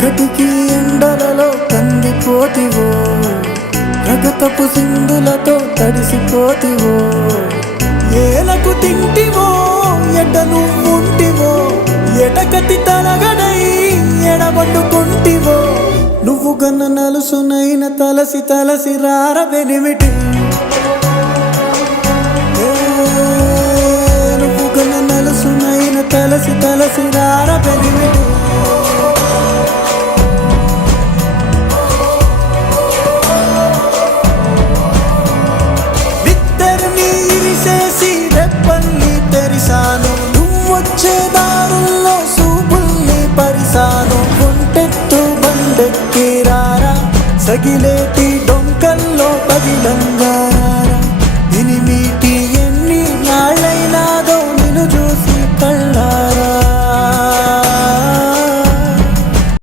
కటికి ఎండలలో కందిపోతివో, రగతపు సింధులతో తడిసిపోతివో. ఏలకు తింటివో ఎట నువ్వుంటివో, ఎటకతి తలగడై ఎడబట్టుకుంటివో. నువ్వు గన్న నలుసునైన తలసి తలసి రారవెనిమిటి, నువ్వు గన్న నలుసునైన తలసి తలసి రారవెనిమిటి. ఇరిసేసి రెప్పల్ని తెరిసాను, నువ్వొచ్చే దారుల్లో సూపుల్ని పరిసాను. గుంటెత్తు బండెక్కి రారా, సగిలేటి డొంకల్లో పగిలంగారా.